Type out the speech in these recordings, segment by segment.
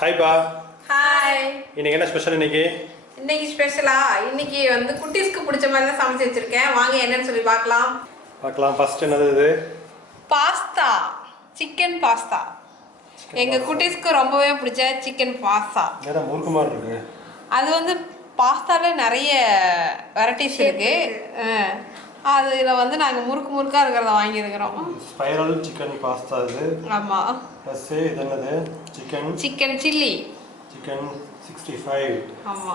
Hi பா. Hi. இன்னைக்கு என்ன ஸ்பெஷல்? இன்னைக்கு ஸ்பெஷலா இன்னைக்கு வந்து குட்டீஸ்க்கு பிடிச்ச மாதிரி தான் சமைச்சு வச்சிருக்கேன். வாங்க என்னன்னு சொல்லி பார்க்கலாம். ஃபர்ஸ்ட் என்னது இது? Pasta, chicken pasta. எங்க குட்டீஸ்க்கு ரொம்பவே பிடிச்ச சிக்கன் பாஸ்தா. ஏதா முறுக்கு மாதிரி இருக்கு. அது வந்து பாஸ்தால நிறைய வெரைட்டிஸ் இருக்கு. அதுல வந்து நாங்க முறுக்கு முறுக்கா இருக்கிறத வாங்கி இருக்கிறோம். ஸ்பைரல் சிக்கன் பாஸ்தா இது. ஆமா. ப்ளஸ் இது என்னது? Chicken chilli. சிக்கன் 65. ஆமா.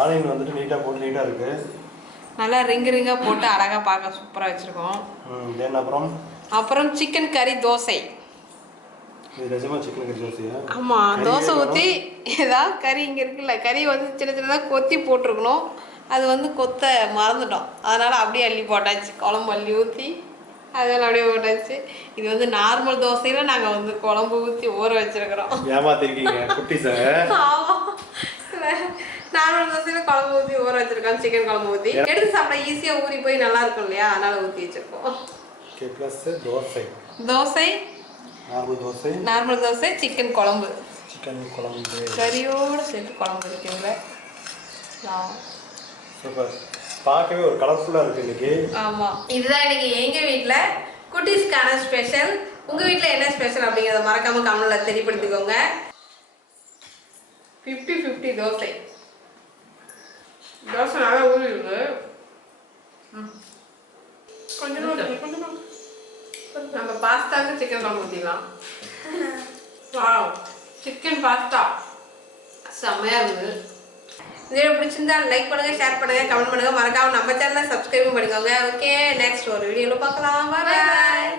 ஆனியன் வந்துட்டு நீட்டா போட்டு நீட்டா இருக்கு. நல்லா ரிங்கா போட்டு அழகா பார்க்க சூப்பரா வச்சிருக்கோம். தென் அப்புறம் சிக்கன் கறி தோசை. இது நிஜமா சிக்கன் கறி தோசையா? ஆமா, தோசை ஊற்றி ஏதாவது கறி இங்கே இருக்குல்ல, கறி வந்து சின்ன சின்னதாக கொத்தி போட்டிருக்கணும். அது வந்து கொத்த மறந்துட்டோம், அதனால் அப்படியே அள்ளி போட்டாச்சு. குழம்பு அள்ளி ஊற்றி அதெல்லாம் அப்படியே போட்டாச்சு. இது வந்து நார்மல் தோசையில் நாங்கள் வந்து குழம்பு ஊற்றி ஊற வச்சிருக்கிறோம். ஏமாத்திருக்கீங்க குட்டீஸை. ஆமாம், நார்மல் தோசையில் குழம்பு ஊற்றி ஊற வச்சிருக்கோம். சிக்கன் குழம்பு ஊற்றி எடுத்து சாப்பிட ஈஸியாக ஊறி போய் நல்லா இருக்கும் இல்லையா, அதனால் ஊற்றி வச்சிருக்கோம். தோசை நார்மல் தோசை சிக்கன் குழம்பு கறியோடு சேர்த்து குழம்பு இருக்குங்கள. சூப்பர், பார்க்கவே ஒரு கலர்ஃபுல்லாக இருக்கு இன்னைக்கு. ஆமாம், இதுதான் இன்னைக்கு எங்கள் வீட்டில் குட்டீஸ்க்கான ஸ்பெஷல். உங்கள் வீட்டில் என்ன ஸ்பெஷல் அப்படிங்கிறத மறக்காமல் கமெண்ட்ல தெரியப்படுத்திக்கோங்க. 50-50 தோசை நல்லா ஊறி இருக்கு. கொஞ்சம் நம்ம பாஸ்தாவுக்கு சிக்கன் குழம்பு ஊற்றிக்கலாம். சிக்கன் பாஸ்தா செம்மையா இருக்குது. வீடியோ பிடிச்சிருந்தா லைக் பண்ணுங்க, ஷேர் பண்ணுங்க, கமெண்ட் பண்ணுங்க, மறக்காம நம்ம சேனலை சப்ஸ்கிரைப் பண்ணிக்கோங்க. ஓகே, நெக்ஸ்ட் ஒரு வீடியோல பார்க்கலாம். பாய் பாய்.